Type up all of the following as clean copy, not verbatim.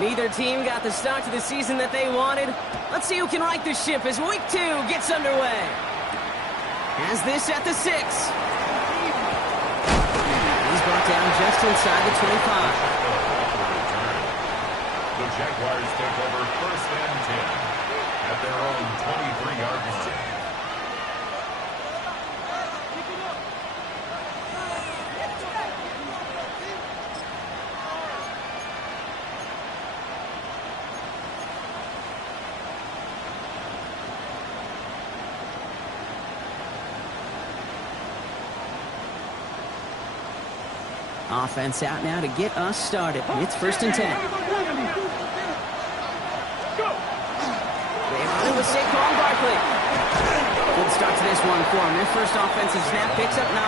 Neither team got the start to the season that they wanted. Let's see who can right the ship as week 2 gets underway. Has this at the 6. He's brought down just inside the 25. The Jaguars take over 1st and 10 at their own 23-yard line. Offense out now to get us started. It's 1st and 10. They run with Saquon Barkley. Good start to this one for him. Their first offensive snap picks up 9.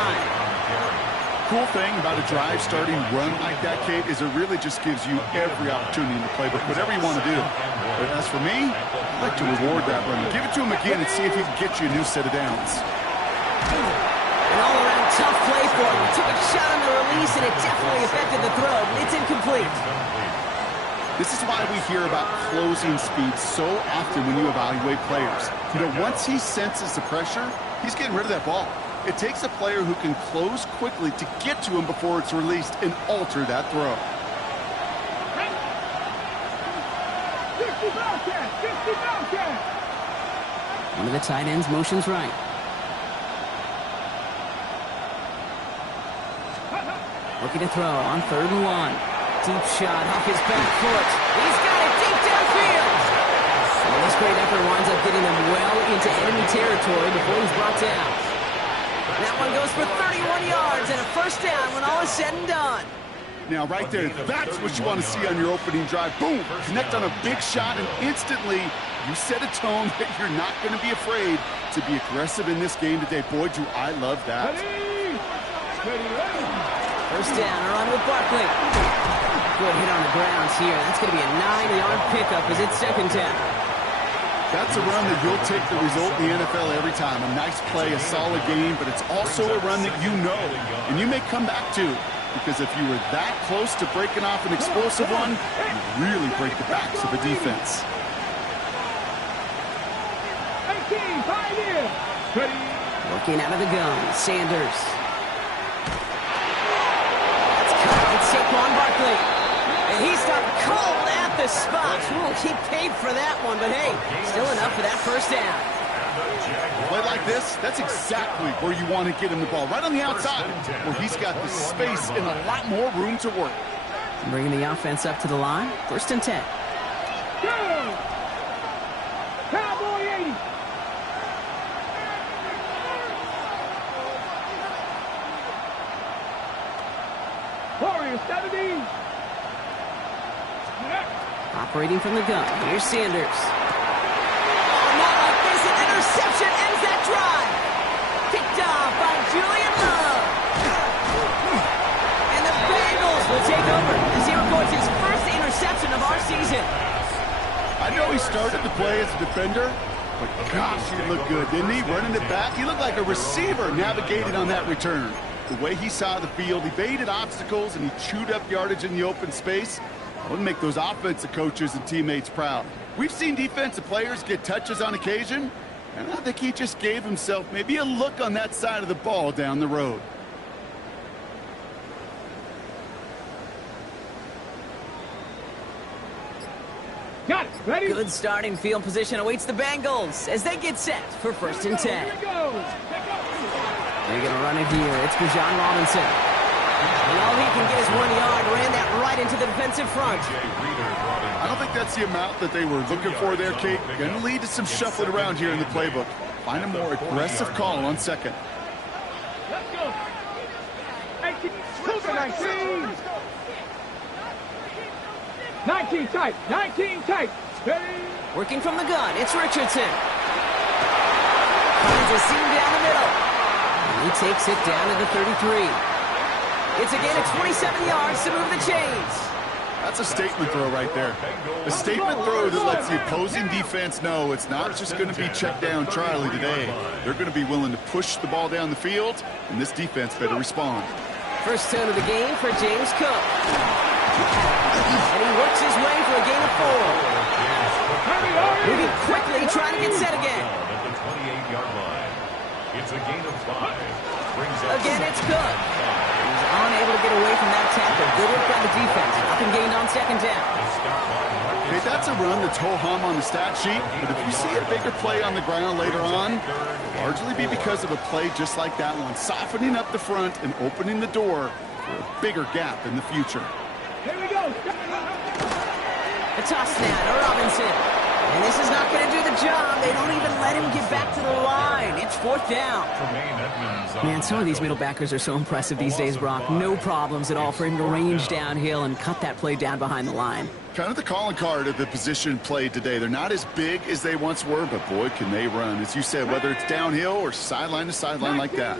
Cool thing about a drive starting run like that, Kate, is it really just gives you every opportunity in the playbook, whatever you want to do. But as for me, I'd like to reward that run. Give it to him again and see if he can get you a new set of downs. An all-around tough play for him. He took a shot on the release, and it definitely affected the throw, but it's incomplete. This is why we hear about closing speed so often when you evaluate players. You know, once he senses the pressure, he's getting rid of that ball. It takes a player who can close quickly to get to him before it's released and alter that throw. One of the tight ends motions right. Looking to throw on 3rd and 1. Deep shot off his back foot. He's got it deep downfield. And this great effort winds up getting him well into enemy territory before he's brought down. That one goes for 31 yards and a 1st down when all is said and done. Now, right there, that's what you want to see on your opening drive. Boom! Connect on a big shot, and instantly you set a tone that you're not going to be afraid to be aggressive in this game today. Boy, do I love that. 1st down, a run with Barkley. Good hit on the grounds here. That's going to be a 9-yard pickup as it's 2nd down. That's a run that you'll take the result in the NFL every time. A nice play, a solid game, but it's also a run that you know and you may come back to. Because if you were that close to breaking off an explosive one, you really break the backs of the defense. Working out of the gun, Sanders. That's caught. It's Saquon Barkley. And he stopped cold at the spot. He paid for that one, but hey, still enough for that 1st down. A play like this, that's exactly where you want to get him the ball. Right on the outside, where he's got the space and a lot more room to work. Bringing the offense up to the line. 1st and 10. Cowboy 80. Warrior 70. Operating from the gun. Here's Sanders. Not like this. An interception ends that drive. Picked off by Julian Love. And the Bengals will take over as he records his 1st interception of our season. I know he started to play as a defender, but gosh, he looked good, didn't he? Running it back, he looked like a receiver navigating on that return. The way he saw the field, he evaded obstacles, and he chewed up yardage in the open space. That would make those offensive coaches and teammates proud. We've seen defensive players get touches on occasion, and I think he just gave himself maybe a look on that side of the ball down the road. Got it. Ready? Good starting field position awaits the Bengals as they get set for 1st and 10. Here it goes. They're going to run it here. It's Bijan Robinson. And all he can get is 1 yard. Ran that right into the defensive front. I don't think that's the amount that they were looking for there, Kate. Going to lead to some shuffling around here in the playbook. Find a more aggressive call on 2nd. Let's go. 18. 19. 19 tight. 19 tight. Ready? Working from the gun, it's Richardson. Finds a seam down the middle. And he takes it down to the 33. It's again at 27 yards to move the chains. That's a statement throw right there. A statement throw that lets the opposing defense know it's not just going to be check down Charlie today. They're going to be willing to push the ball down the field, and this defense better respond. First tone of the game for James Cook. And he works his way for a gain of 4. Moving quickly, trying to get set again. At the 28-yard line. It's a gain of 5. Again, it's good. He's unable to get away from that tackle. Good work by the defense. Up and gained on second down. Okay, that's a run that's ho-hum on the stat sheet, but if you see a bigger play on the ground later on, it'll largely be because of a play just like that one, softening up the front and opening the door for a bigger gap in the future. Here we go. The toss snap to Robinson. And this is not going to do the job. They don't even let him get back to the line. It's 4th down. Man, some of these middle backers are so impressive these days, Brock. No problems at all for him to range downhill and cut that play down behind the line. Kind of the calling card of the position played today. They're not as big as they once were, but boy, can they run. As you said, whether it's downhill or sideline to sideline like that.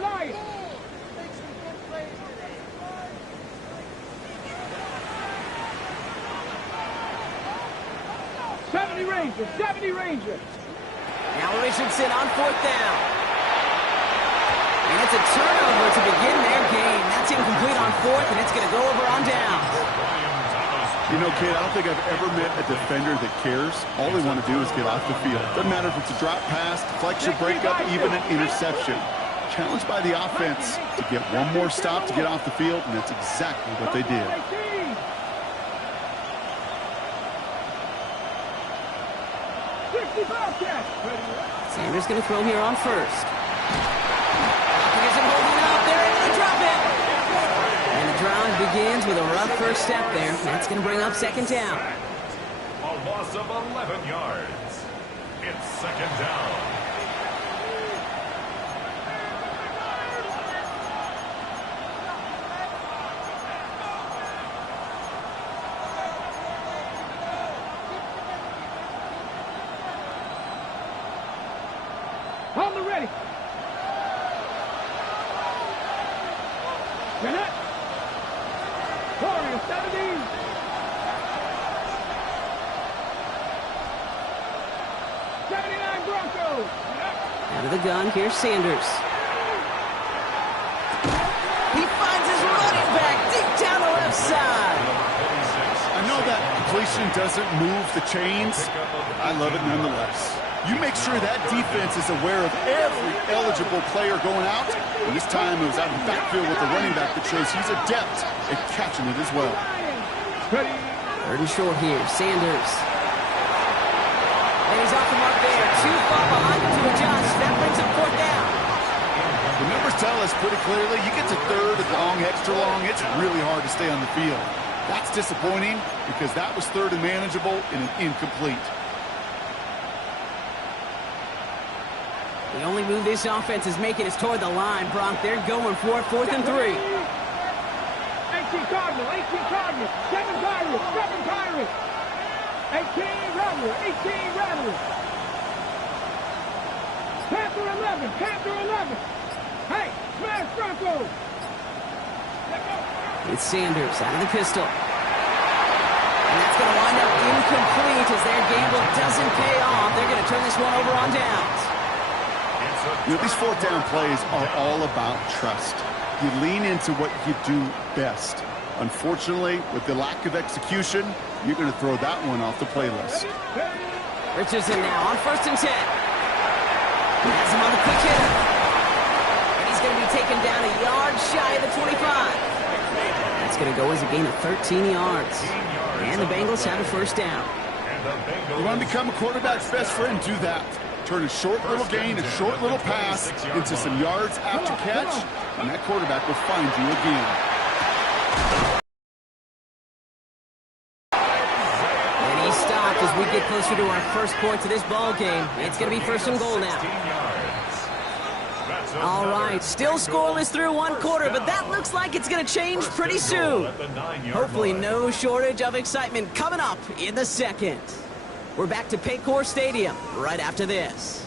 70 Rangers, 70 Rangers. Now Richardson on 4th down. And it's a turnover to begin their game. That's incomplete on 4th, and it's going to go over on downs. You know, kid, I don't think I've ever met a defender that cares. All they want to do is get off the field. Doesn't matter if it's a drop pass, deflection, breakup, even an interception. Challenged by the offense to get one more stop to get off the field, and that's exactly what they did. Sanders going to throw here on 1st. He isn't holding up. They're able to drop it. And the drive begins with a rough first step there. That's going to bring up 2nd down. A loss of 11 yards. It's 2nd down. On the ready. Jeanette. Warrior 70. Broncos. Out of the gun, here's Sanders. He finds his running back deep down the left side. I know that completion doesn't move the chains. I love it nonetheless. You make sure that defense is aware of every eligible player going out. And this time it was out of the backfield with a running back that shows he's adept at catching it as well. 3rd and short here, Sanders. And he's off the mark there. Too far behind him to adjust. That brings up 4th down. The numbers tell us pretty clearly, you get to 3rd and long, extra long, it's really hard to stay on the field. That's disappointing because that was 3rd and manageable and an incomplete. The only move this offense is making is toward the line, Bronk. They're going for it, 4th and 3. 18 Cardinals, 18 Cardinals, 7 Pirates, 7 Pirates. 18 Rebels, 18 Rebels. Panther 11, Panther 11. Hey, smash Broncos. It's Sanders out of the pistol. And that's going to wind up incomplete as their gamble doesn't pay off. They're going to turn this one over on downs. You know, these 4th down plays are all about trust. You lean into what you do best. Unfortunately, with the lack of execution, you're going to throw that one off the playlist. Richardson now on 1st and 10. He has him on the quick hitter. And he's going to be taken down a yard shy of the 25. That's going to go as a gain of 13 yards. And the Bengals have a 1st down. You want to become a quarterback's best friend, do that. Turn a short little gain, a short little pass into some yards after catch, and that quarterback will find you again. And he stopped as we get closer to our first point to this ball game. It's going to be 1st and goal now. All right, still scoreless through 1 quarter, but that looks like it's going to change pretty soon. Hopefully no shortage of excitement coming up in the 2nd. We're back to Paycor Stadium right after this.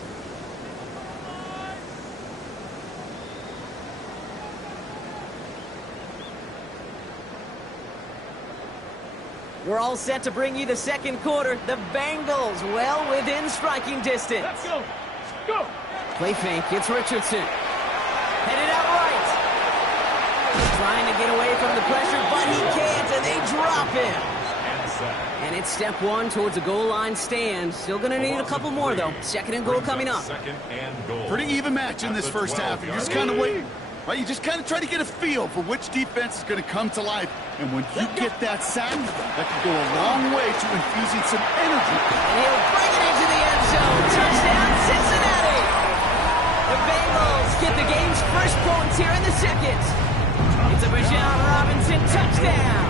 We're all set to bring you the 2nd quarter. The Bengals well within striking distance. Let's go. Go. Play fake. It's Richardson. Headed out right. Trying to to get away from the pressure, but he can't, and they drop him. And it's step one towards a goal line stand. Still going to need a couple more, though. Second and goal coming up. Second and goal. Pretty even match in this first half. You just kind of wait. Right, you just kind of try to get a feel for which defense is going to come to life. And when you get that sack, that can go a long way to infusing some energy. And he'll bring it into the end zone. Touchdown, Cincinnati! The Bengals get the game's first points here in the second. It's a Bijan Robinson touchdown.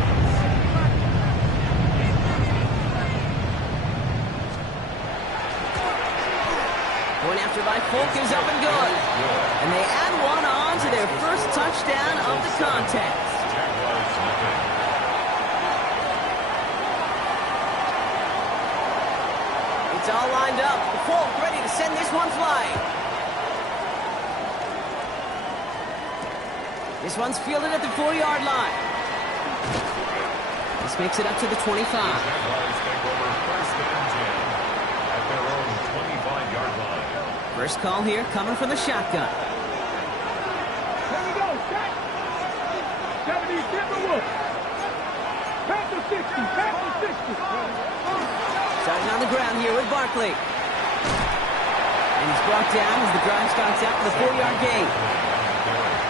Point after by Folk is up and good. And they add one on to their first touchdown of the contest. It's all lined up. Folk ready to send this one flying. This one's fielded at the 4-yard line. This makes it up to the 25. First call here coming from the shotgun. Here we go, set. 70 Timberwolves. Panther 60, Panther 60. Starting on the ground here with Barkley. And he's brought down as the drive starts out for the 4-yard gain.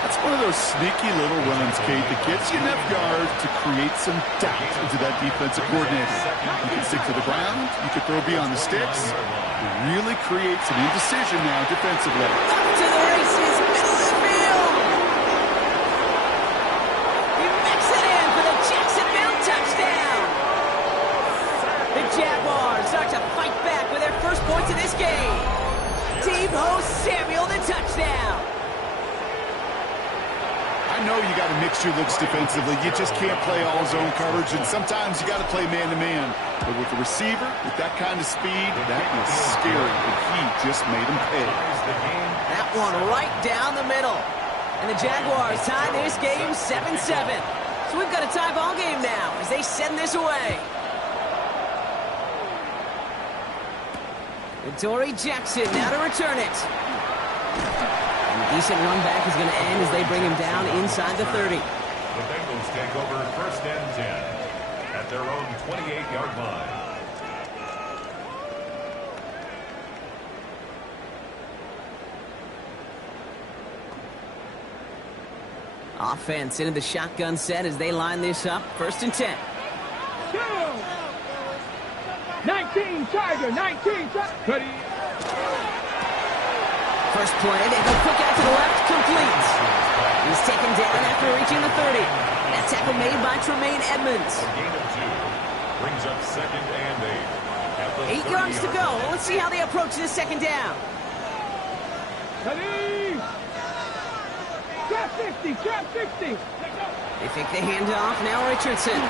That's one of those sneaky little runs, Kate, that gets you enough yards to create some doubt into that defensive coordinator. You can stick to the ground. You can throw beyond the sticks. It really creates an indecision now defensively. Up to the races, middle of the field. He makes it in for the Jacksonville touchdown. The Jaguars start to fight back with their first points of this game. Deebo Samuel, the touchdown. I know you got to mix your looks defensively. You just can't play all zone coverage, and sometimes you got to play man-to-man. But with the receiver, with that kind of speed, that is scary, and he just made him pay. That one right down the middle. And the Jaguars tie this game 7-7. So we've got a tie ball game now as they send this away. And Torrey Jackson now to return it. Decent run back is going to end as they bring him down inside the 30. The Bengals take over first and 10 at their own 28-yard line. Offense into the shotgun set as they line this up. First and 10. 19 Tiger, 19 Tiger. First play, they go quick out to the left, complete. He's taken down after reaching the 30. That tackle made by Tremaine Edmonds. Gain of 2 brings up second and 8. 8 yards to go. Let's see how they approach this second down. Ready? Trap 60, trap 60. They take the handoff, now Richardson.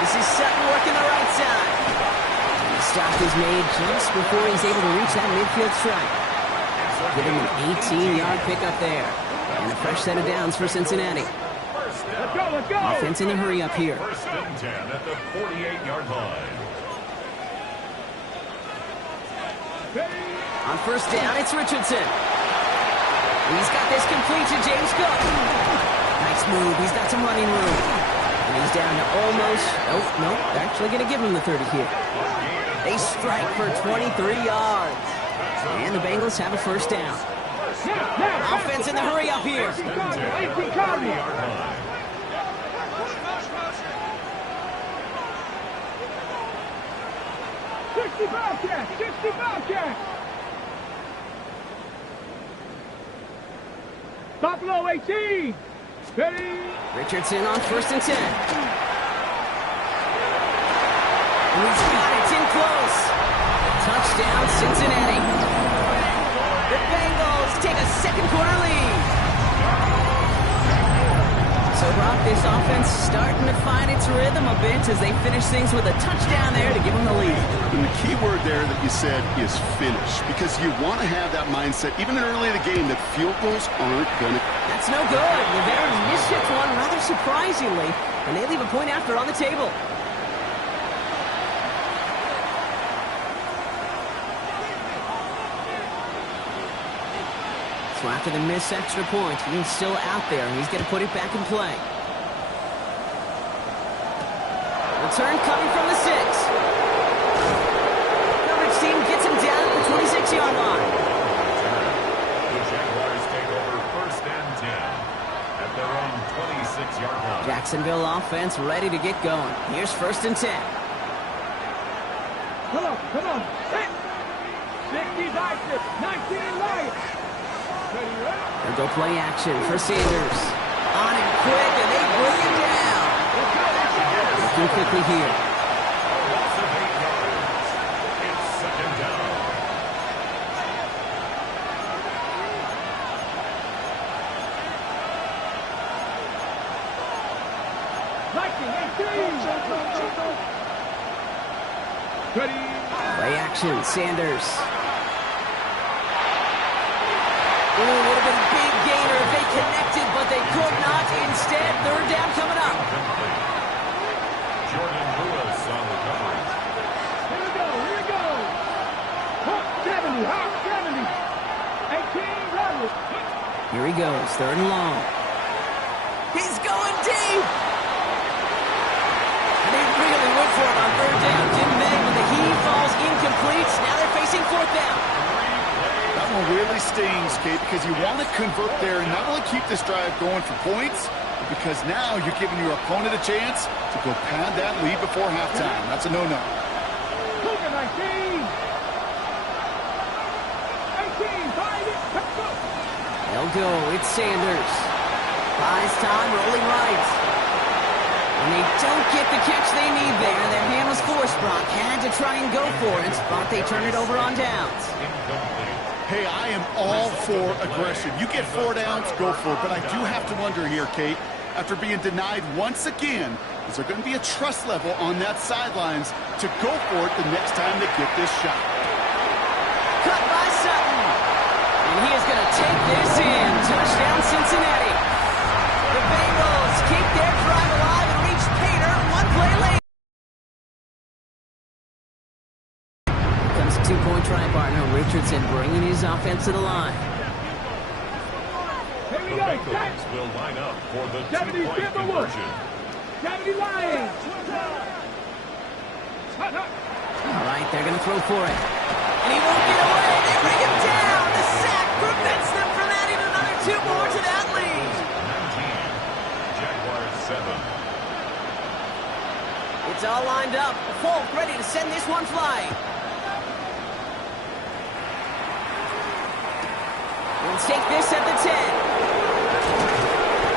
This is Sutton working the right side. The stop is made just before he's able to reach that midfield strike. Give him an 18-yard pickup there. And a fresh set of downs for Cincinnati. Let's go, let's go. Offense in a hurry up here. First and 10 at the 48-yard line. On first down, it's Richardson. He's got this complete to James Cook. Nice move. He's got some running room. And he's down to almost... Nope. They're actually going to give him the 30 here. They strike for 23 yards. And the Bengals have a first down. Offense in the hurry up here. 18 Cardinals. 60 Bobcats, 60 Bobcats. Buffalo 18. Ready? Richardson on first and 10. And he's got it. It's in close. Touchdown, Cincinnati. The Bengals take a second quarter lead. So, Brock, this offense starting to find its rhythm a bit as they finish things with a touchdown there to give them the lead. And the key word there that you said is finish, because you want to have that mindset, even early in the game, that field goals aren't going to... That's no good. The veteran miships one rather surprisingly, and they leave a point after on the table. So after the missed extra point, he's still out there, and he's going to put it back in play. Return coming from the 6. Coverage team gets him down at the 26-yard line. The Jaguars take over 1st and 10 at their own 26-yard line. Jacksonville offense ready to get going. Here's 1st and 10. Come on. 60 Bison, 19 Lions. They'll go play action for Sanders. On him quick, and they bring him down. Looking quickly here. Loss of 8 yards. It's 2nd down. Ready. Play action, Sanders. Ooh, would have been a big gainer if they connected, but they could not. Instead, 3rd down coming up. Jordan Lewis on the coverage. Here we go. Hawk 70. 18 runners. Here he goes, 3rd and long. He's going deep. They really went for it on 3rd down, didn't they? But the heave falls incomplete. Now they're facing 4th down. That one really stings, Kate, because you want to convert there and not only keep this drive going for points, but because now you're giving your opponent a chance to go pad that lead before halftime. That's a no-no. Look at 19. 18, 5, let's go. They'll go, it's Sanders. Buys time, rolling right. And they don't get the catch they need there. Their hand was forced. Brock had to try and go for it, but they turn it over on downs. Hey, I am all for aggression. You get 4 downs, go for it. But I do have to wonder here, Kate, after being denied once again, is there going to be a trust level on that sidelines to go for it the next time they get this shot? Cut by Sutton. And he is going to take this in. Touchdown, Cincinnati. The Bengals keep their drive alive and reach Pater 1 play later. Here comes a 2-point try partner, Richardson, bringing his offense to the line. Here The we go. Bengals will line up for the 70 2-point conversion. 70 Lions. All right, they're going to throw for it. And he won't get away. They bring him down. The sack prevents them from adding another 2 more to that lead. 19. Jaguars 7. It's all lined up. Folk ready to send this one flying. We'll take this at the 10.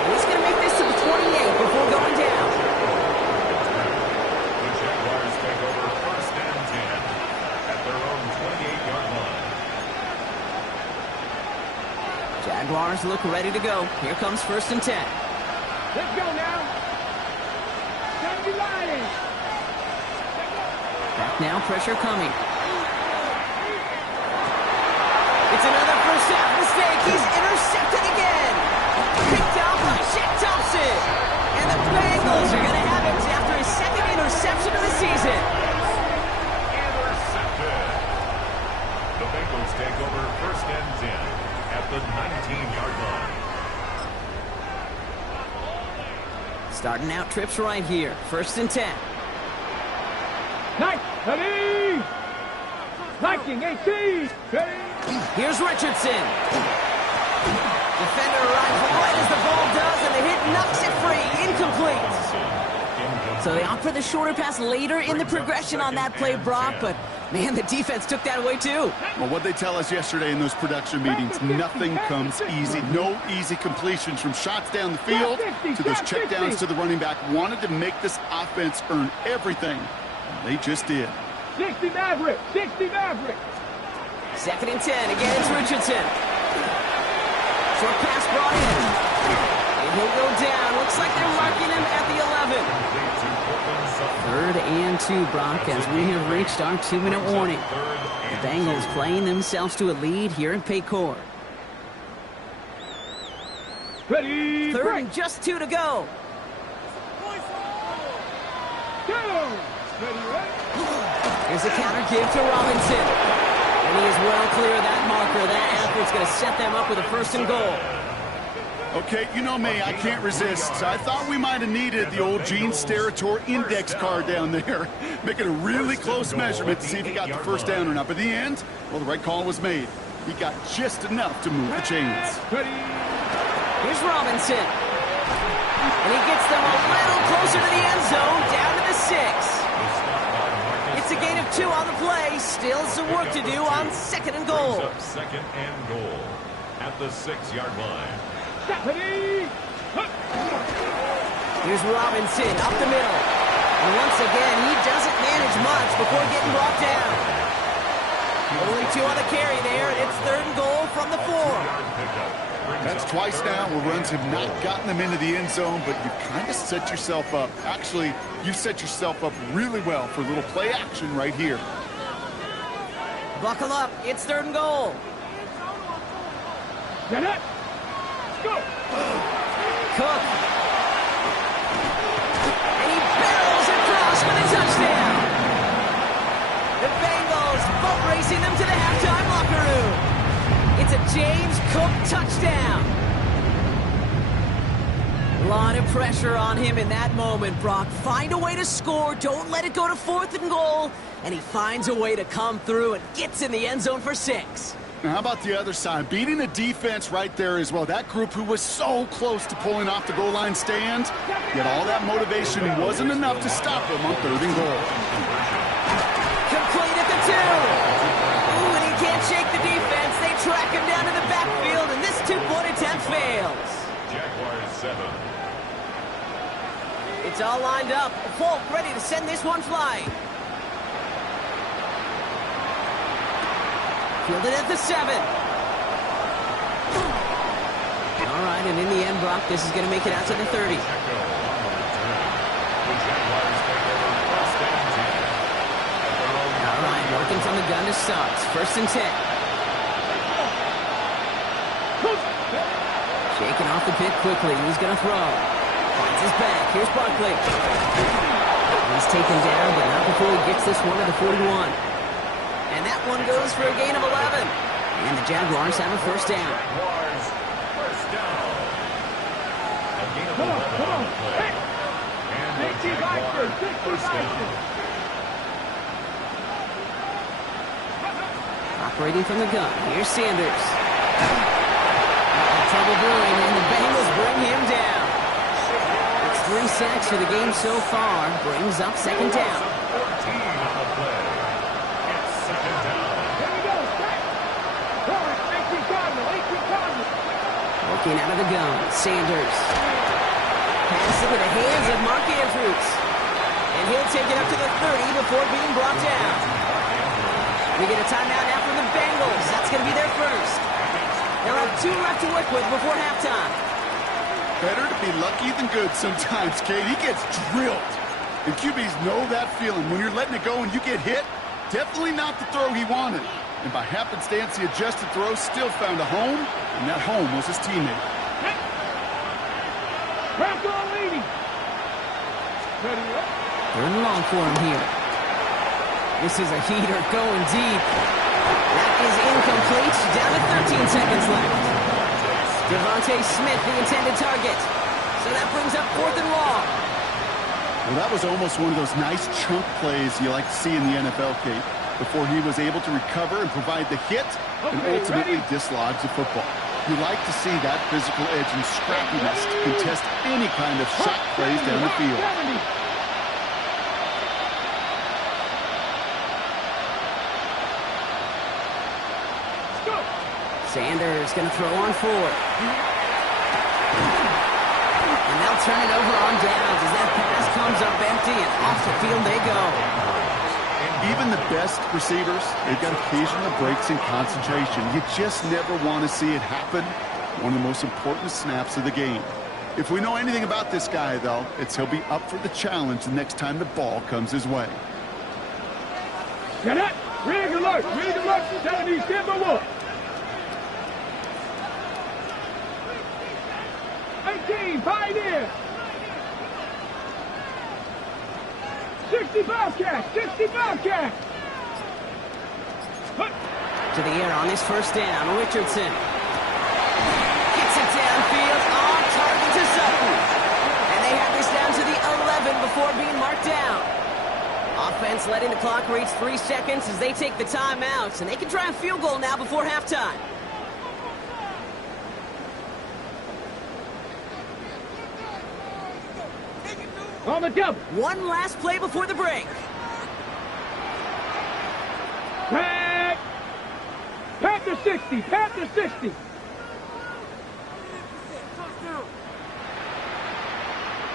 He's going to make this to the 28 before going down. The Jaguars take over 1st and 10 at their own 28-yard line. Jaguars look ready to go. Here comes 1st and 10. Let's go now. 70 Lions. Back now, pressure coming. It's another first half mistake. He's intercepted again. Picked out by Shaq Thompson. And the Bengals are going to have it after his 2nd interception of the season. Intercepted. The Bengals take over 1st and 10 at the 19-yard line. Starting out trips right here. 1st and 10. Ready. 19, 18. Ready. Here's Richardson. Defender arrives right as the ball does, and the hit knocks it free. Incomplete. So they opt for the shorter pass later in the progression on that play, Brock, but man, the defense took that away too. Well, what they tell us yesterday in those production meetings, nothing comes easy. No easy completions from shots down the field to those checkdowns to the running back. Wanted to make this offense earn everything. They just did. 60 Maverick. 60 Maverick. 2nd and 10. Again, it's Richardson. Short pass brought in. And he'll go down. Looks like they're marking him at the 11. 3rd and 2, Brock, as we have reached our 2-minute warning. The Bengals playing themselves to a lead here in Paycor. Ready. 3rd and just 2 to go. Go. Ready. Here's a counter give to Robinson. And he is well clear of that marker. That effort's going to set them up with a 1st and goal. Okay, you know me, I can't resist. I thought we might have needed the old Gene Steratore index card down there, making a really close measurement to see if he got the 1st down or not. But in the end, well, the right call was made. He got just enough to move the chains. Here's Robinson. And he gets them a little closer to the end zone, down to the 6. It's a gain of 2 on the play. Still some work to do on 2nd and goal. 2nd and goal at the 6-yard line. Here's Robinson up the middle. And once again, he doesn't manage much before getting brought down. Only 2 on the carry there, and it's 3rd and goal from the 4. That's twice now where runs have not gotten them into the end zone, but you kind of set yourself up. Actually, you set yourself up really well for a little play action right here. Buckle up, it's 3rd and goal. Get it. Go. Cook. And he barrels across for the touchdown. The Bengals boat racing them to the halftime locker room. It's a James Cook touchdown. A lot of pressure on him in that moment, Brock. Find a way to score. Don't let it go to 4th and goal. And he finds a way to come through and gets in the end zone for 6. Now, how about the other side? Beating the defense right there as well. That group who was so close to pulling off the goal line stand, yet all that motivation wasn't enough to stop them on 3rd and goal. Complete at the 2. Ooh, and he can't shake the defense. They track him down to the backfield, and this 2-point attempt fails. Jaguars 7. It's all lined up. Folk ready to send this one flying. Fielded at the 7. All right, and in the end, Brock, this is going to make it out to the 30. All right, working from the gun to Suggs. 1st and 10. Shaking off the pit quickly. He's going to throw. Finds his back. Here's Barkley. He's taken down, but not before he gets this one to the 41. And that one goes for a gain of 11. And the Jaguars have a 1st down. Jaguars, 1st down. A gain of 11 on the play. And the Jaguars, 1st down. Operating from the gun. Here's Sanders. Trouble brewing, and the Bengals bring him down. It's 3 sacks for the game so far. Brings up 2nd down. 14 on the play. It's 2nd down. Here we go. Strike. Forward. 18 Cardinal. 18 Cardinal. Working out of the gun. Sanders. Pass into the hands of Mark Andrews. And he'll take it up to the 30 before being brought down. We get a timeout now from the Bengals. That's going to be their 1st. They'll have 2 left to work with before halftime. Better to be lucky than good sometimes, Kate. He gets drilled. And QBs know that feeling. When you're letting it go and you get hit, definitely not the throw he wanted. And by happenstance, the adjusted throw still found a home, and that home was his teammate. Bronco leading. 3rd and long for him here. This is a heater going deep. That is incomplete. Down to 13 seconds left. Devontae Smith, the intended target. So that brings up 4th and long. Well, that was almost one of those nice chunk plays you like to see in the NFL, Kate, before he was able to recover and provide the hit and ultimately dislodge the football. You like to see that physical edge and scrappiness to contest any kind of shot plays down the field. Sanders going to throw on 4. And they'll turn it over on downs as that pass comes up empty and off the field they go. Even the best receivers, they've got occasional breaks in concentration. You just never want to see it happen. One of the most important snaps of the game. If we know anything about this guy, though, it's he'll be up for the challenge the next time the ball comes his way. Get it! Rig alert! Rig alert! 70, stand by 1. 18, Pioneer! 65 catch! 65 catch! to the air on this first down. Richardson gets it downfield on target to Sutton. And they have this down to the 11 before being marked down. Offense letting the clock reach 3 seconds as they take the timeouts. And they can try a field goal now before halftime. On the double. One last play before the break. Panther 60. Panther 60.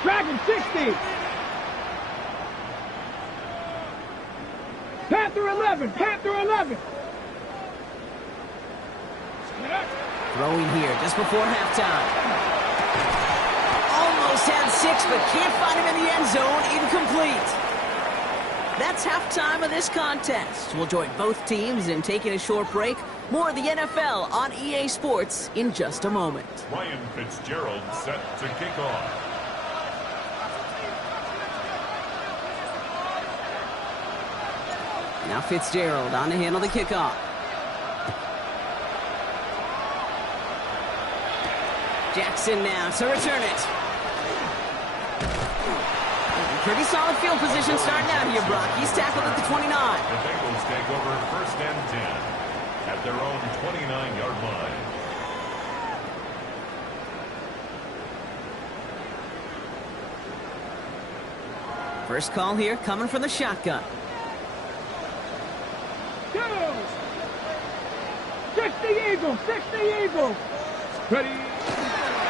Dragon 60. Panther 11. Panther 11. Throwing here just before halftime. Almost had 6, but can't find him in the end zone. Incomplete. That's halftime of this contest. We'll join both teams in taking a short break. More of the NFL on EA Sports in just a moment. Ryan Fitzgerald set to kick off. Now Fitzgerald on to handle the kickoff. Jackson now to return it. Pretty solid field position starting out here, Brock. He's tackled at the 29. The Bengals take over 1st and 10 at their own 29-yard line. First call here coming from the shotgun. 60 Eagles. 60 Eagles. Ready.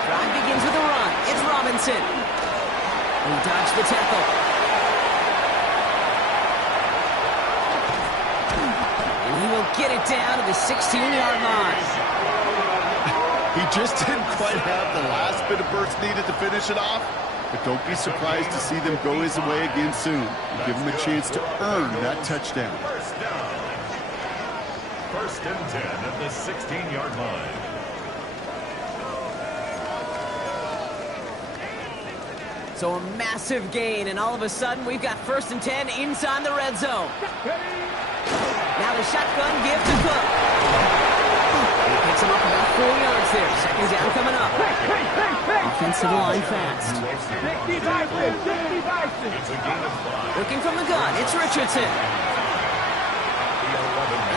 Drive begins with a run. It's Robinson. He dodged the tackle. And he will get it down to the 16-yard line. He just didn't quite have the last bit of burst needed to finish it off. But don't be surprised to see them go his way again soon. Give him a chance to earn that touchdown. First down. 1st and 10 at the 16-yard line. So a massive gain, and all of a sudden we've got 1st and 10 inside the red zone. Now the shotgun give to Cook. He picks him up about 4 yards there. 2nd down coming up. Offensive line fast. 60 Bison. 60 Bison. It's a gain of 5. Looking from the gun, it's Richardson.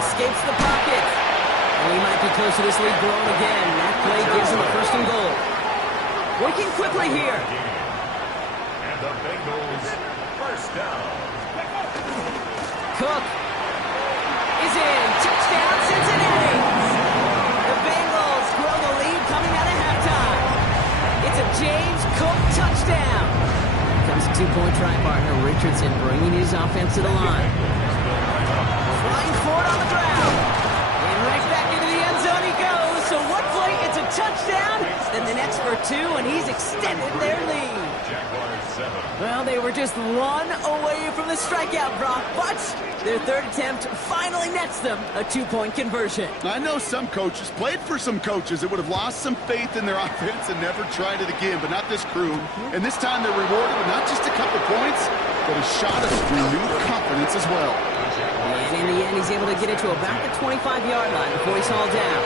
Escapes the pocket. And he might be close to this lead growing again. That play gives him a 1st and goal. Working quickly here. And the Bengals 1st down. Cook is in. Touchdown, Cincinnati. The Bengals grow the lead coming out of halftime. It's a James Cook touchdown. Comes a 2-point try partner, Richardson, bringing his offense to the line. Flying forward on the ground. And right back into the end zone he goes. So one play, it's a touchdown. Then the next for 2, and he's extended their lead. Jaguars 7. Well, they were just 1 away from the strikeout, Brock, but their 3rd attempt finally nets them a 2-point conversion. I know some coaches, played for some coaches that would have lost some faith in their offense and never tried it again, but not this crew. And this time they're rewarded with not just a couple points, but a shot of renewed confidence as well. And in the end, he's able to get it to about the 25-yard line before he's hauled down.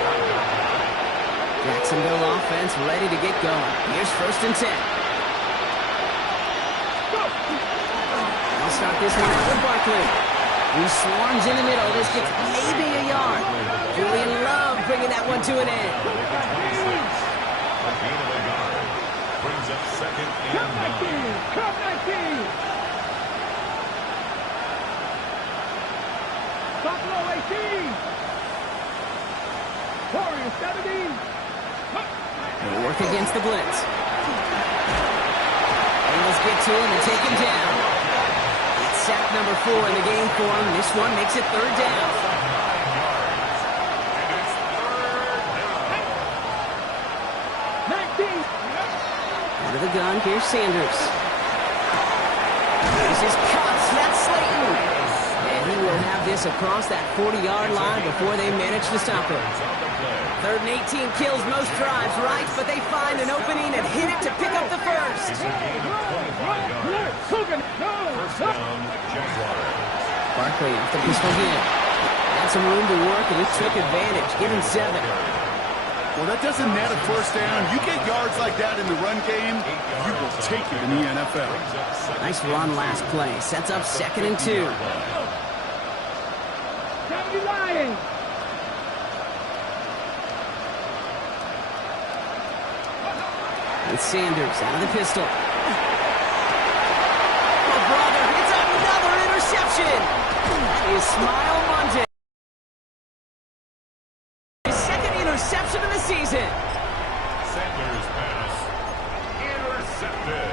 Jacksonville offense ready to get going. Here's 1st and 10. I'll start this one out with Barkley. He swarms in the middle. This gets maybe a yard. Julian Love bringing that one to an end. A gain of a yard. Brings up 2nd and 9. Cup 19. Buffalo 18. Warriors 17. They'll work against the blitz. Bengals get to him and take him down. It's sack number 4 in the game for him. This one makes it 3rd down. And it's 3rd down. 19. Out of the gun, here's Sanders. This is cuts. That's Slayton. And he will have this across that 40-yard line before they manage to stop him. 3rd and 18 kills most drives, right? But they find an opening and hit it to pick up the 1st. It's a gain of 25 yards. First down, Jaguars. Barkley off the pistol again. That's had some room to work, and he took advantage. Give him 7. Well, that doesn't net a first down. You get yards like that in the run game, you will take it in the NFL. Nice run last play. Sets up 2nd and 2. Lions. With Sanders out of the pistol. Oh, brother, it's another interception. That is Smile Monday. His 2nd interception of the season. Sanders pass intercepted.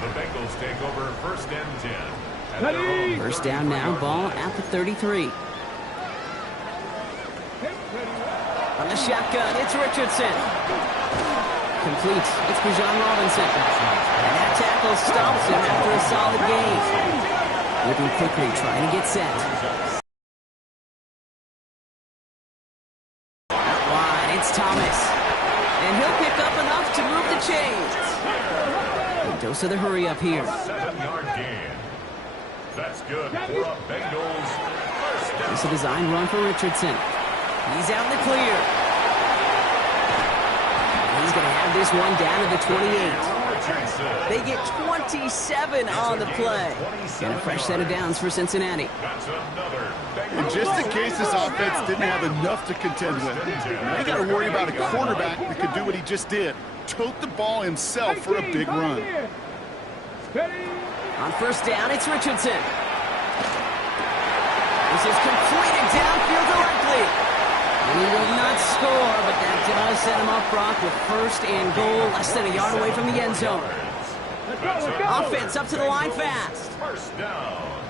The Bengals take over 1st and 10. At their own First down now, ball at the 33. On the shotgun, it's Richardson. Complete. It's Bijan Robinson. And that tackle stops him after a solid gain. Whipping quickly, trying to get set. Out wide, it's Thomas. And he'll pick up enough to move the chains. A dose of the hurry up here. 7-yard gain. That's good for a Bengals first down. It's a design run for Richardson. He's out in the clear. He's going to have this one down to the 28. They get 27 on the play. And a fresh set of downs for Cincinnati. That's another And just in case this offense didn't have enough to contend with, now you got to worry about a quarterback that could do what he just did. Tote the ball himself for a big run. On first down, it's Richardson. This is completed downfield directly. And he will not score, but that does set him up, Brock, with 1st and goal, less than a yard away from the end zone. Offense up to the line fast. First down.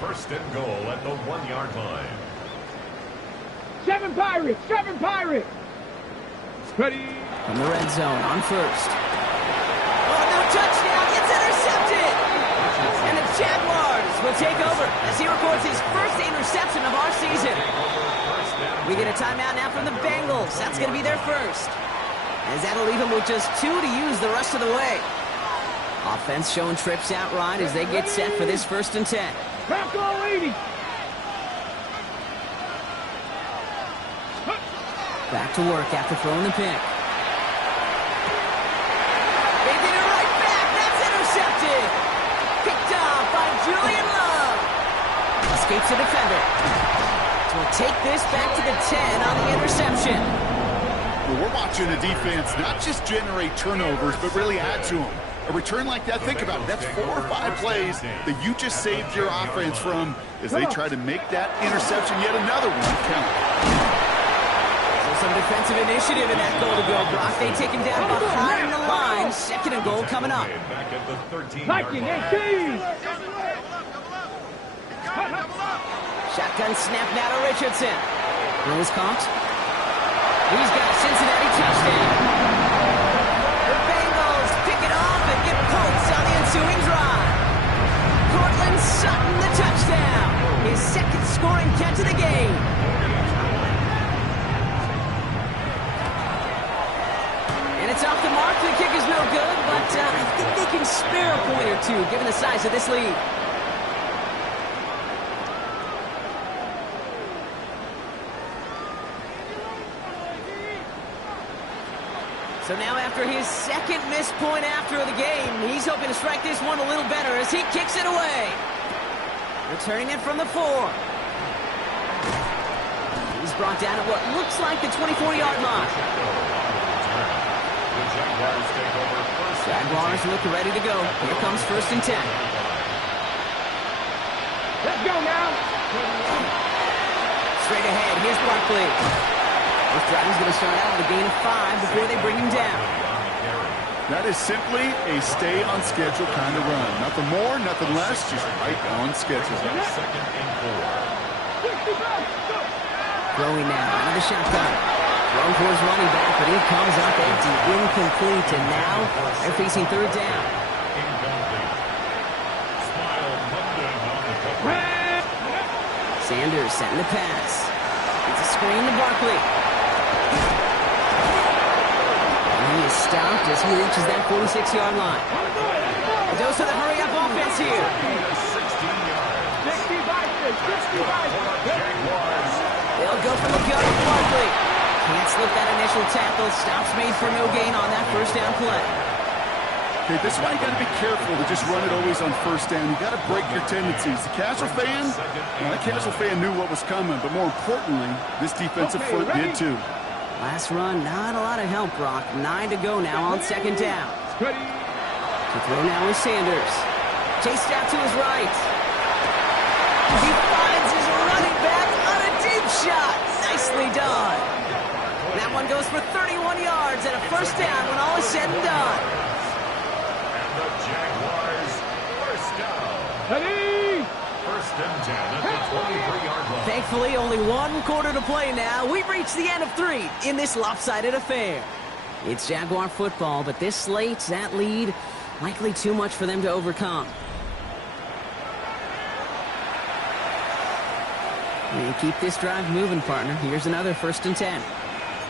1st and goal at the 1-yard line. 7 Pirates. 7 Pirates. Ready. From the red zone on first. Oh, no touchdown. It's intercepted. And the Jaguars will take over as he records his 1st interception of our season. We get a timeout now from the Bengals. That's going to be their 1st. As that'll leave them with just 2 to use the rest of the way. Offense showing trips out right as they get set for this 1st and 10. Bronco 80. Back to work after throwing the pick. They get it right back. That's intercepted. Picked off by Julian Love. Escapes the defender. So we'll take this back to the 10 on the interception. Well, we're watching the defense not just generate turnovers, but really add to them. A return like that, think about it. That's 4 or 5 plays that you just saved your offense from as they try to make that interception yet another one count. Some defensive initiative in that goal to go, Brock. They take him down behind the line. 2nd and goal coming up. Back at the 13-yard Viking line. 18. Shotgun snap now to Richardson. Throws caught. He's got a Cincinnati touchdown. The Bengals pick it off and get points on the ensuing drive. Cortland Sutton the touchdown. His 2nd scoring catch of the game. It's off the mark. The kick is no good, but I think they can spare a point or 2, given the size of this lead. So now after his 2nd missed point after the game, he's hoping to strike this one a little better as he kicks it away. Returning it from the 4. He's brought down at what looks like the 24-yard line. Jaguars look ready to go. Here comes 1st and 10. Let's go now. Straight ahead, here's Barkley. This drive is going to start out with a gain of 5 before they bring him down. That is simply a stay on schedule kind of run. Nothing more, nothing less, just right on schedule. 2nd and 4. Throwing now out of the shotgun. Thrown towards running back, but he comes up empty, incomplete, and now they're facing 3rd down. Sanders setting the pass. It's a screen to Barkley. And he is stopped as he reaches that 46-yard line. A dose of the hurry-up offense here. Barkley, 65. Jaguars. They'll go for the gun with Barkley. Can't slip that initial tackle. Stops made for no gain on that first down play. Okay, this is why you got to be careful to just run it always on first down. You got to break your tendencies. The casual fan, well, that casual fan knew what was coming, but more importantly, this defensive front did too. Last run, not a lot of help, Brock. 9 to go now on second down. Ready. To throw now is Sanders. Chased out to his right. He finds his running back on a deep shot. Nicely done. That one goes for 31 yards and a first down when all is said and done. And the Jaguars, first down. Ready. First and 10 at the 23-yard line. Thankfully, only one quarter to play now. We've reached the end of 3 in this lopsided affair. It's Jaguar football, but this slate, that lead, likely too much for them to overcome. And keep this drive moving, partner. Here's another first and 10.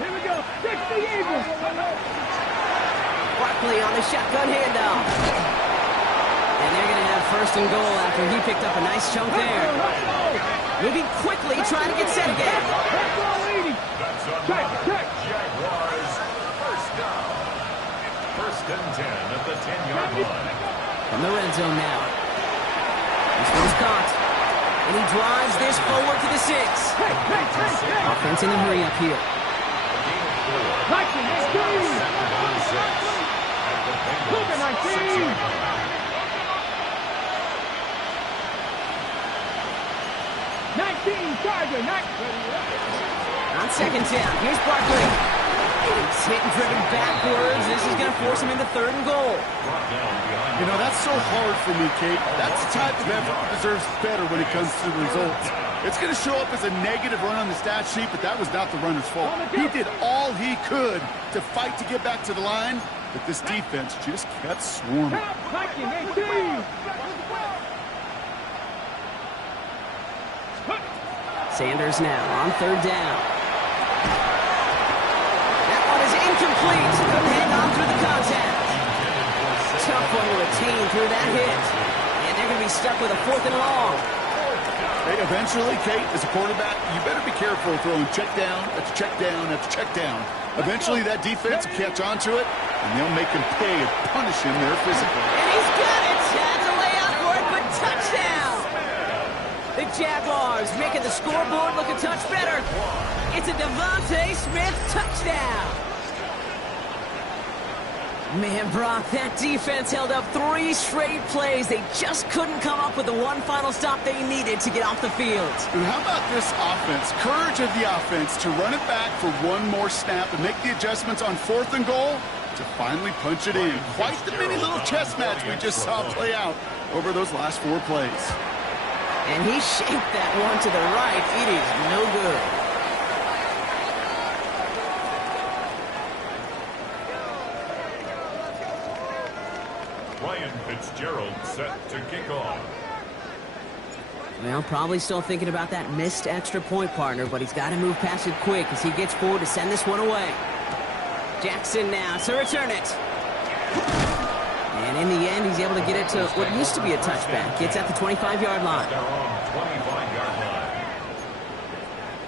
Here we go. 60 even. Barkley on the shotgun handoff. And they're going to have first and goal after he picked up a nice chunk there. Moving quickly, trying to get set again. That's on Jaguars, first down. First and 10 at the 10-yard line. From the red zone now. This one's caught. And he drives this forward to the 6. Offense in the hurry up here. On second down, here's Barkley. He's hit and driven backwards. This is going to force him into third and goal. You know, that's so hard for me, Kate. That's the type of effort that deserves better when it comes to the results. It's going to show up as a negative run on the stat sheet, but that was not the runner's fault. He did all he could to fight to get back to the line, but this defense just kept swarming. Sanders now on third down. That one is incomplete. Couldn't hang on through the contact. Tough one to retain through that hit. And they're going to be stuck with a fourth and long. Hey, eventually, Kate, as a quarterback, you better be careful throwing check down after check down after check down. Eventually, that defense will catch on to it, and they'll make him pay and punish him there physically. And he's got it. Has a way out for it, but touchdown. The Jaguars making the scoreboard look a touch better. It's a Devontae Smith touchdown. Man, Brock, that defense held up 3 straight plays. They just couldn't come up with the one final stop they needed to get off the field. And how about this offense? Courage of the offense to run it back for one more snap and make the adjustments on fourth and goal to finally punch it in. Quite the mini little chess match we just saw play out over those last 4 plays. And he shaped that one to the right. It is no good. Ryan Fitzgerald set to kick off. Well, probably still thinking about that missed extra point, partner, but he's got to move past it quick as he gets forward to send this one away. Jackson now to return it. And in the end, he's able to get it to what used to be a touchback. It's at the 25-yard line. They're on 25-yard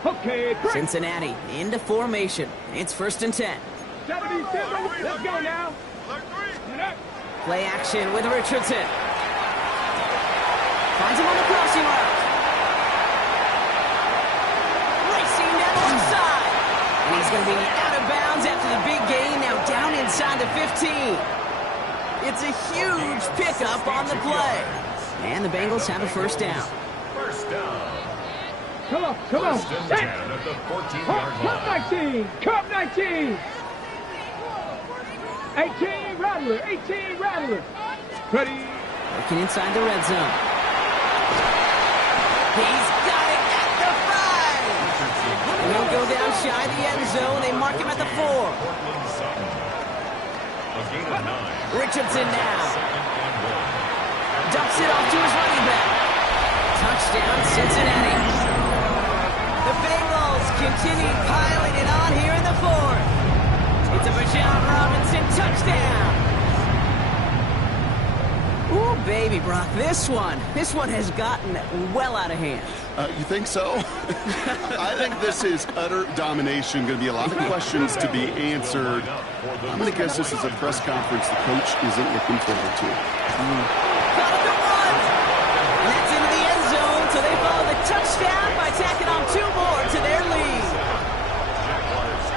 line. Okay, Cincinnati into formation. It's first and 10. 77. Let's go now. Play action with Richardson. Finds him on the crossing route. Racing down the left side. And he's going to be out of bounds after the big gain. Now down inside the 15. It's a huge pickup on the play. And the Bengals have a first down. First down. Come on, come on. First and 10 at the 14-yard Cup line. 19. Cup 19. 18 Rattler. 18 Rattler. Ready. Working inside the red zone. He's got it at the 5. And he'll go down shy of the end zone. They mark him at the 4. Portland Sutton. A gain of 9. Richardson now. Second and 1. Ducks it off to his running back. Touchdown, Cincinnati. The Bengals continue piling it on here in the 4th. It's a Bijan Robinson touchdown. Ooh, baby, Brock. This one has gotten well out of hand. You think so? I think this is utter domination. Going to be a lot of questions to be answered. I'm going to guess this is a press conference the coach isn't looking forward to. Caught him to one. And that's into the end zone, so they follow the touchdown by tacking on 2 more to their lead. Jaguars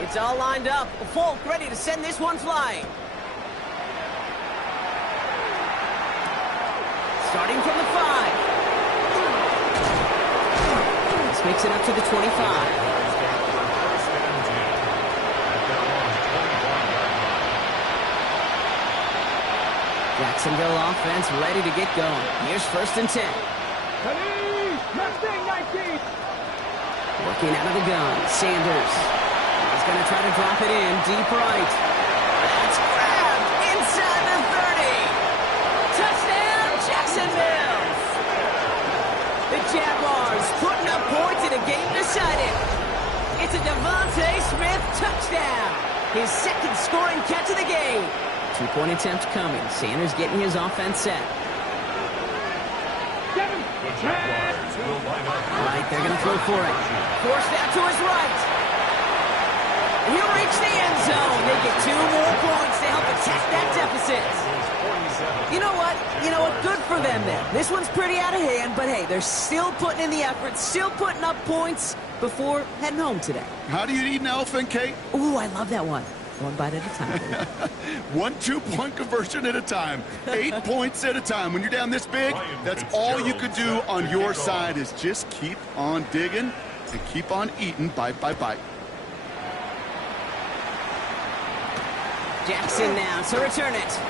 13. It's all lined up. Folk ready to send this one flying. Starting from the 5. This makes it up to the 25. Jacksonville offense ready to get going. Here's 1st and 10. Mustang 19. Working out of the gun. Sanders. He's going to try to drop it in deep right. That's grabbed inside the 30. Touchdown, Jacksonville. The Jaguars putting up points in a game decided. It's a Devontae Smith touchdown. His 2nd scoring catch of the game. 2-point attempt coming. Sanders getting his offense set. The Jaguars will line up. Right, they're going to throw for it. Forced out to his right. He'll reach the end zone. They get 2 more points to help attack that deficit. You know what? Good for them then. This one's pretty out of hand, but hey, they're still putting in the effort, still putting up points before heading home today. How do you eat an elephant, Kate? Ooh, I love that one. 1 bite at a time. 1 2-point conversion at a time. 8 points at a time. When you're down this big, that's all you could do on your side is just keep on digging and keep on eating bite by bite. Jackson now to return it.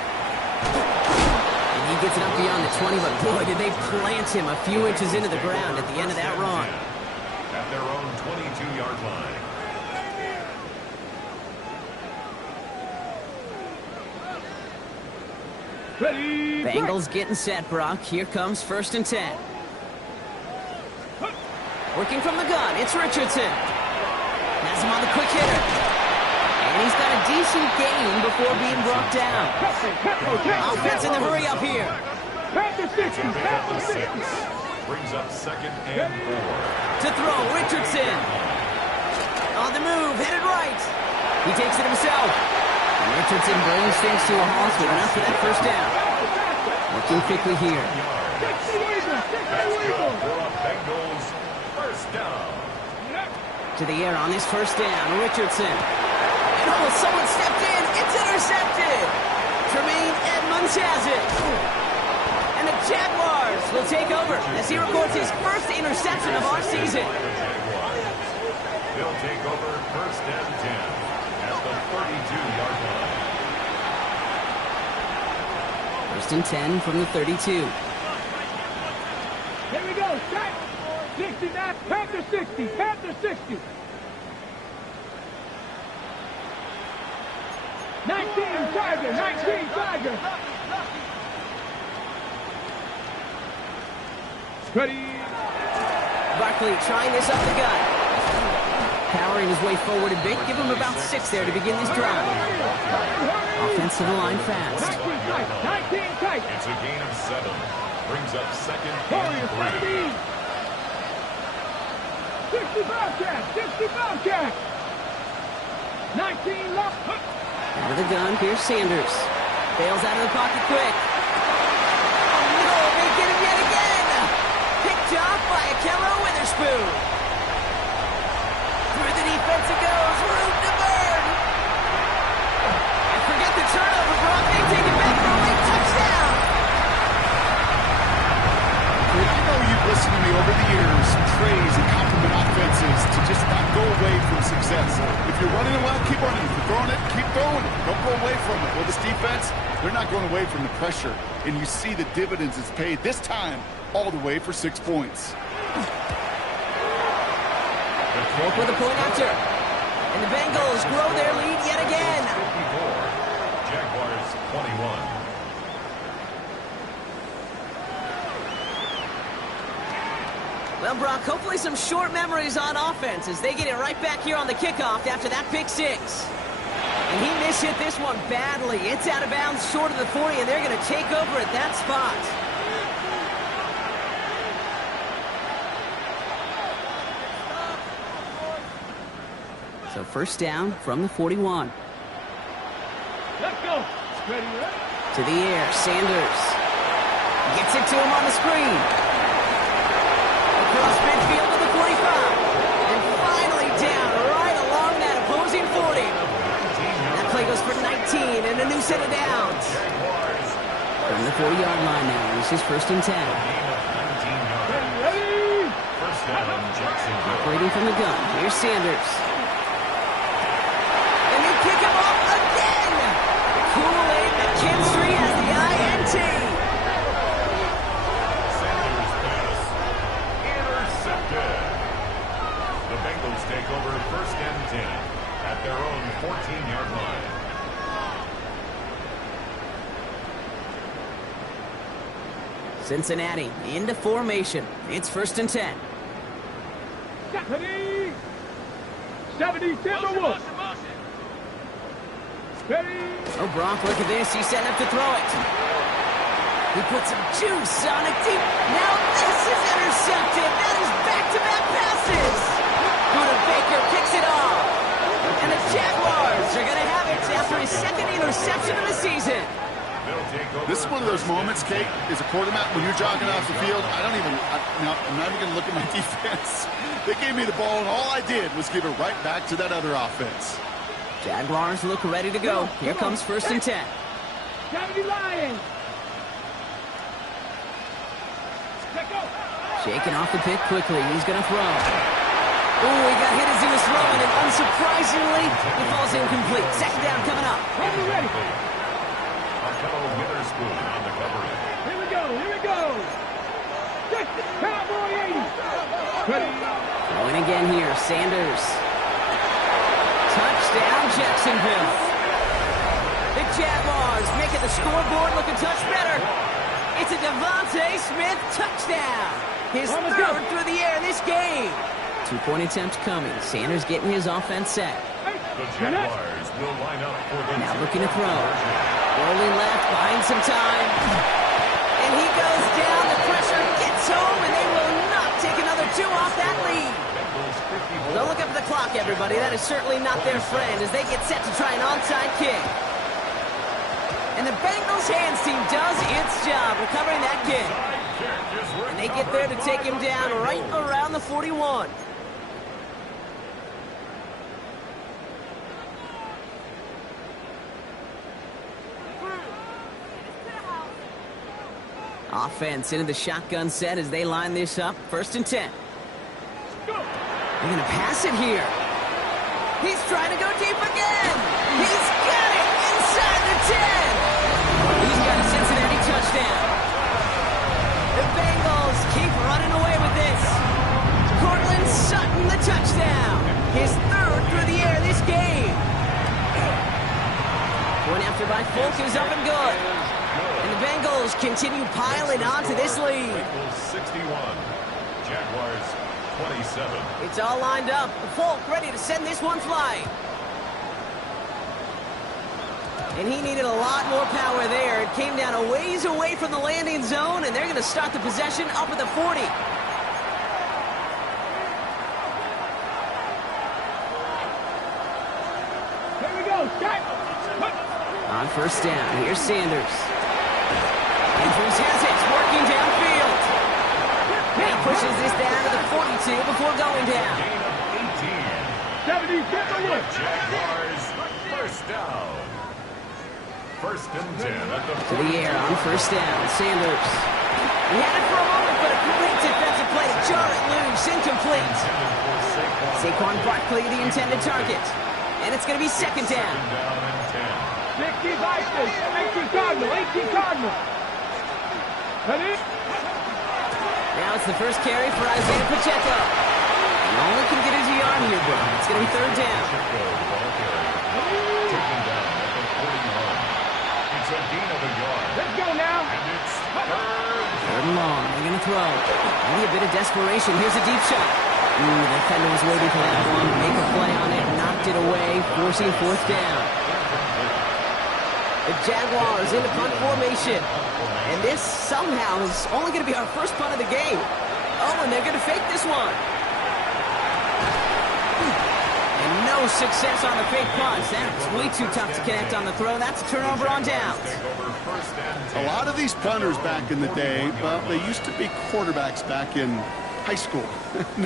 And he gets it up beyond the 20, but boy, did they plant him a few inches into the ground at the end of that run. At their own 22-yard line. Ready. Bengals getting set, Brock. Here comes 1st and 10. Working from the gun, it's Richardson. Has him on the quick hitter. And he's got a decent gain before being brought down. Offense in the hurry up here. Back to 60. Back to 60. Brings up 2nd and 4. To throw, Richardson. On the move, headed right. He takes it himself. And Richardson brings things to a halt with enough for that 1st down. Working quickly here. Bengals 1st down. To the air on this 1st down, Richardson. And oh, someone stepped in. It's intercepted. Tremaine Edmonds has it. And the Jaguars will take over as he records his 1st interception of our season. They'll take over 1st and 10 at the 32-yard line. 1st and 10 from the 32. Here we go. Shot. 69. Panther 60. Panther 60. 19 Tiger. 19 Tiger. Ready. Barkley trying this up the gut. Powering his way forward a bit. Give him about 6 there to begin this drive. Offensive line fast. 19 tight. It's a gain of 7. Brings up 2nd Warriors, and 3. 60 Bobcat. 60 Bobcat. 19 left. Out of the gun, here's Sanders. Bails out of the pocket quick. Oh no, they get him yet again. Picked off by Akello Witherspoon. Through the defense it goes. Room to burn. And forget the turnover, Brock. They take it back for a late touchdown. I know you've listened to me over the years praise and compliment offenses to just not go away from success. If you're running it well, keep running. If you're throwing it, keep throwing it. Don't go away from it. Well, this defense, they're not going away from the pressure. And you see the dividends it's paid this time all the way for 6 points. Folk with a point after. And the Bengals grow their lead yet again. 54. Jaguars 21. Well, Brock, hopefully some short memories on offense as they get it right back here on the kickoff after that pick six. And he mishit this one badly. It's out of bounds short of the 40, and they're going to take over at that spot. So first down from the 41. Let's go. Ready, To the air, Sanders. Gets it to him on the screen. Across midfield to the 45. And finally down right along that opposing 40. That play goes for 19 and a new set of downs. From the 40-yard line now, this is first and 10. First down, Jacksonville. Operating from the gun, here's Sanders. And they kick him off again. Kool-Aid McKinstry has the INT. Sanders pass. Intercepted. The Bengals take over first and 10 at their own 14-yard line. Cincinnati into formation. It's first and 10. 70 Timberwolves. Ready. Oh, Brock, look at this. He's setting up to throw it. He puts some juice on it deep. Now this is intercepted. That is back-to-back passes. Buda Baker kicks it off. And the Jaguars are going to have it after his second interception of the season. This is one of those moments, Kate, as a quarterback, when you're jogging off the field, I'm not even going to look at my defense. They gave me the ball, and all I did was give it right back to that other offense. Jaguars look ready to go. Here comes first and 10. 70 Lions. Let's go. Shaking off the pick quickly. He's going to throw. Oh, he got hit as he was throwing, and unsurprisingly, he falls incomplete. Second down coming up. Are you ready? Witherspoon on the coverage. Here we go. Here we go. Cowboy 80. Ready. Throwing again here. Sanders. Touchdown, Jacksonville. The Jaguars making the scoreboard look a touch better. It's a Devontae Smith touchdown. His third through the air this game. 2-point attempt coming. Sanders getting his offense set. The Jaguars will line up for the Now looking to throw. Rolling left, buying some time. And he goes down. The pressure gets home, and they will not take another two off that lead. Don't look up at the clock, everybody. That is certainly not their friend as they get set to try an onside kick. And the Bengals hands team does its job recovering that kick. And they get there to take him down right around the 41. Offense into the shotgun set as they line this up. First and 10. They're going to pass it here. He's trying to go deep again. He's got it inside the 10. He's got a Cincinnati touchdown. The Bengals keep running away with this. Cortland Sutton the touchdown. His third through the air this game. Point after by Folk is up and good. And the Bengals continue piling onto this lead. Bengals 61. Jaguars 27. It's all lined up. Folk ready to send this one flying. And he needed a lot more power there. It came down a ways away from the landing zone, and they're going to start the possession up at the 40. Here we go. Start. On first down, here's Sanders. Andrews has it, working downfield. And he pushes this down to the 42 before going down. Gain of 18. 70 Timberwolves. Jaguars first down. First and 10 at the To the air on first down, Sanders. He had it for a moment, but a great defensive play to jar it loose, incomplete. Saquon Barkley, the intended target. And it's going to be second down. 60 Vikings. 18 Cardinal. 18 Cardinal. Ready? Now it's the first carry for Isaiah Pacheco. And only can get his yard here, bro. It's going to be third down. Taken down at the 41. It's a gain of a yard. Let's go now. And it's third Third and long. They're going to throw. Maybe a bit of desperation. Here's a deep shot. The defender was waiting for that one. Make a play on it. Knocked it away, forcing fourth down. The Jaguars in the punt formation. And this somehow is only going to be our first punt of the game. Oh, and they're going to fake this one. And no success on the fake punts. That's way too tough to connect on the throw. That's a turnover on downs. A lot of these punters back in the day, well, they used to be quarterbacks back in high school.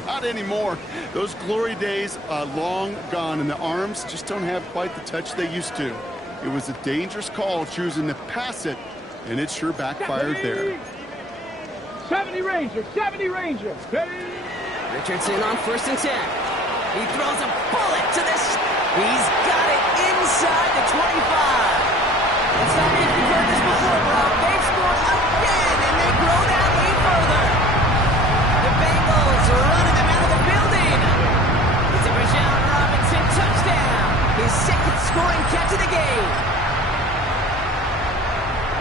Not anymore. Those glory days are long gone, and the arms just don't have quite the touch they used to. It was a dangerous call choosing to pass it, and it sure backfired there. 70 Rangers, 70 Rangers. Richardson on 1st and 10. He throws a bullet to this. He's got it inside the 25. Let's not if you've heard this before, Brock. They've scored again, and they grow that lead further. The Bengals are running them out of the building. It's a Bijan Robinson touchdown. His second scoring catch of the game.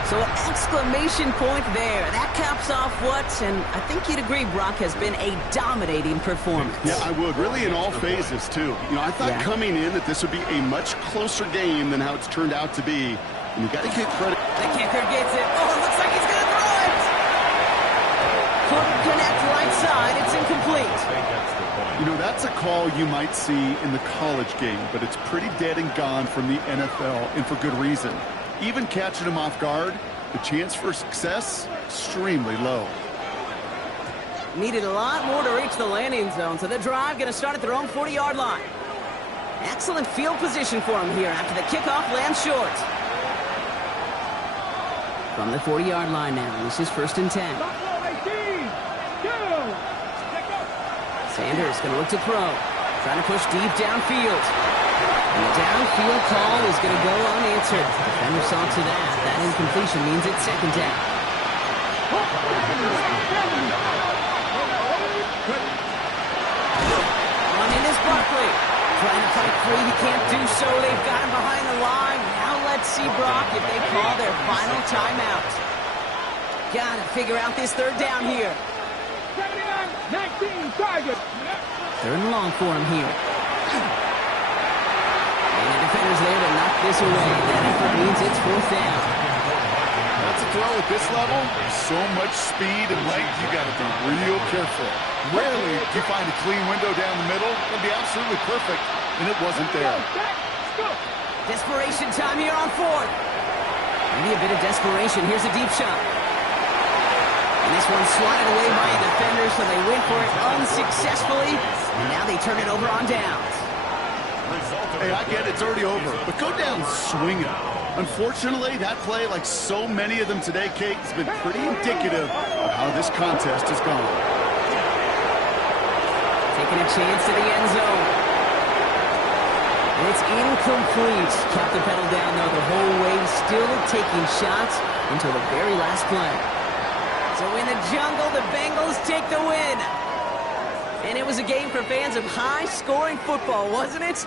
So an exclamation point there. That caps off what, and I think you'd agree, Brock, has been a dominating performance. Yeah, I would. Really in all phases, too. You know, I thought coming in that this would be a much closer game than how it's turned out to be. And you got to give credit. The kicker gets it. Oh, it looks like he's going to throw it. Couldn't connect right side. It's incomplete. You know, that's a call you might see in the college game, but it's pretty dead and gone from the NFL, and for good reason. Even catching him off guard, the chance for success, extremely low. Needed a lot more to reach the landing zone, so the drive going to start at their own 40-yard line. Excellent field position for him here after the kickoff lands short. From the 40-yard line now, this is 1st and 10. Sanders going to look to throw. Trying to push deep downfield. And the downfield call is going to go unanswered. The defender saw to that. That incompletion means it's 2nd down. Running is Barkley. Trying to fight free. He can't do so. They've got him behind the line. Now let's see, Brock, if they call their final timeout. Got to figure out this 3rd down here. 19 target. 3rd and long for him here. And the defender's there to knock this away. That effort means it's 4th down. That's a throw at this level. So much speed and length, you got to be real careful. Rarely do you find a clean window down the middle. It'll be absolutely perfect, and it wasn't there. Desperation time here on 4th. Maybe a bit of desperation. Here's a deep shot. And this one's swatted away by a defender, so they went for it unsuccessfully. And now they turn it over on downs. Hey, I get it, it's already over, but go down swinging. Unfortunately, that play, like so many of them today, Kate, has been pretty indicative of how this contest has gone. Taking a chance to the end zone. And it's incomplete. Kept the pedal down, though, the whole way, still taking shots until the very last play. So in the jungle, the Bengals take the win. And it was a game for fans of high-scoring football, wasn't it?